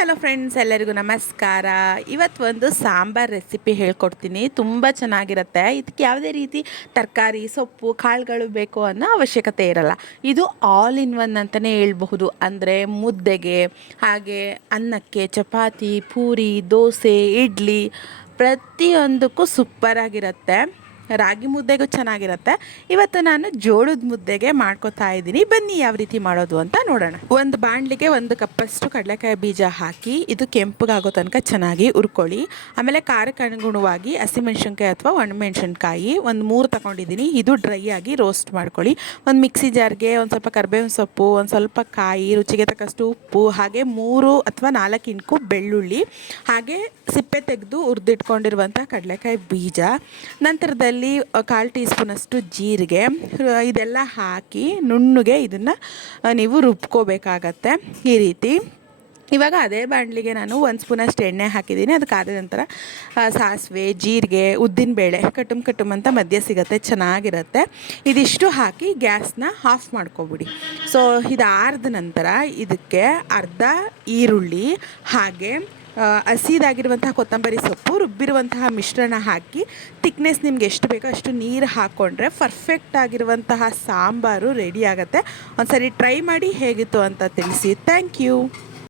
Hello friends, ಎಲ್ಲರಿಗೂ ನಮಸ್ಕಾರ. ಇವತ್ತು ಒಂದು ಸಾಂಬಾರ್ ರೆಸಿಪಿ ಹೇಳ್ಕೊಡ್ತೀನಿ. ತುಂಬ ಚೆನ್ನಾಗಿರುತ್ತೆ. ಇದಕ್ಕೆ ಯಾವುದೇ ರೀತಿ ತರಕಾರಿ, ಸೊಪ್ಪು, ಕಾಳುಗಳು ಬೇಕು ಅನ್ನೋ ಅವಶ್ಯಕತೆ ಇರಲ್ಲ. ಇದು ಆಲ್ ಇನ್ ಒನ್ ಅಂತಲೇ ಹೇಳ್ಬಹುದು. ಅಂದರೆ ಮುದ್ದೆಗೆ, ಹಾಗೆ ಅನ್ನಕ್ಕೆ, ಚಪಾತಿ, ಪೂರಿ, ದೋಸೆ, ಇಡ್ಲಿ ಪ್ರತಿಯೊಂದಕ್ಕೂ ಸೂಪರಾಗಿರುತ್ತೆ. ರಾಗಿ ಮುದ್ದೆಗೂ ಚೆನ್ನಾಗಿರುತ್ತೆ. ಇವತ್ತು ನಾನು ಜೋಳದ ಮುದ್ದೆಗೆ ಮಾಡ್ಕೊತಾ ಇದ್ದೀನಿ. ಬನ್ನಿ ಯಾವ ರೀತಿ ಮಾಡೋದು ಅಂತ ನೋಡೋಣ. ಒಂದು ಬಾಣಲಿಗೆ 1 ಕಪ್ಪಷ್ಟು ಕಡಲೆಕಾಯಿ ಬೀಜ ಹಾಕಿ ಇದು ಕೆಂಪಗಾಗೋ ತನಕ ಚೆನ್ನಾಗಿ ಹುರ್ಕೊಳ್ಳಿ. ಆಮೇಲೆ ಖಾರಕ್ಕೆ ಅನುಗುಣವಾಗಿ ಹಸಿಮೆಣ್ಸಿನ್ಕಾಯಿ ಅಥವಾ ಒಣಮೆಣ್ಸಿನ್ಕಾಯಿ ಒಂದು 3 ತಗೊಂಡಿದ್ದೀನಿ. ಇದು ಡ್ರೈ ಆಗಿ ರೋಸ್ಟ್ ಮಾಡ್ಕೊಳ್ಳಿ. ಒಂದು ಮಿಕ್ಸಿ ಜಾರ್ಗೆ ಒಂದು ಸ್ವಲ್ಪ ಕರಿಬೇವಿನ ಸೊಪ್ಪು, ಒಂದು ಸ್ವಲ್ಪ ಕಾಯಿ, ರುಚಿಗೆ ತಕ್ಕಷ್ಟು ಉಪ್ಪು, ಹಾಗೆ 3 ಅಥವಾ 4 ಇಂಕು ಬೆಳ್ಳುಳ್ಳಿ, ಹಾಗೆ ಸಿಪ್ಪೆ ತೆಗೆದು ಹುರಿದಿಟ್ಕೊಂಡಿರುವಂಥ ಕಡಲೆಕಾಯಿ ಬೀಜ, ನಂತರದಲ್ಲಿ 1/4 ಟೀ ಸ್ಪೂನಷ್ಟು ಜೀರಿಗೆ, ಇದೆಲ್ಲ ಹಾಕಿ ನುಣ್ಣಗೆ ಇದನ್ನು ನೀವು ರುಬ್ಕೋಬೇಕಾಗತ್ತೆ ಈ ರೀತಿ. ಇವಾಗ ಅದೇ ಬಾಣಲಿಗೆ ನಾನು 1 ಸ್ಪೂನಷ್ಟು ಎಣ್ಣೆ ಹಾಕಿದ್ದೀನಿ. ಅದಕ್ಕೆ ಆದ ನಂತರ ಸಾಸಿವೆ, ಜೀರಿಗೆ, ಉದ್ದಿನಬೇಳೆ ಕಟ್ಟುಮ್ ಅಂತ ಮಧ್ಯ ಸಿಗುತ್ತೆ, ಚೆನ್ನಾಗಿರುತ್ತೆ. ಇದಿಷ್ಟು ಹಾಕಿ ಗ್ಯಾಸ್ನ ಆಫ್ ಮಾಡ್ಕೊಬಿಡಿ. ಸೊ ಇದು ಆರಿದ ನಂತರ ಇದಕ್ಕೆ ಅರ್ಧ ಈರುಳ್ಳಿ, ಹಾಗೆ ಹಸಿದಾಗಿರುವಂತಹ ಕೊತ್ತಂಬರಿ ಸೊಪ್ಪು, ರುಬ್ಬಿರುವಂತಹ ಮಿಶ್ರಣ ಹಾಕಿ ತಿಕ್ನೆಸ್ ನಿಮ್ಗೆ ಎಷ್ಟು ಬೇಕೋ ಅಷ್ಟು ನೀರು ಹಾಕ್ಕೊಂಡ್ರೆ ಪರ್ಫೆಕ್ಟ್ ಆಗಿರುವಂತಹ ಸಾಂಬಾರು ರೆಡಿ ಆಗುತ್ತೆ. ಒಂದ್ಸರಿ ಟ್ರೈ ಮಾಡಿ ಹೇಗಿತ್ತು ಅಂತ ತಿಳಿಸಿ. Thank you.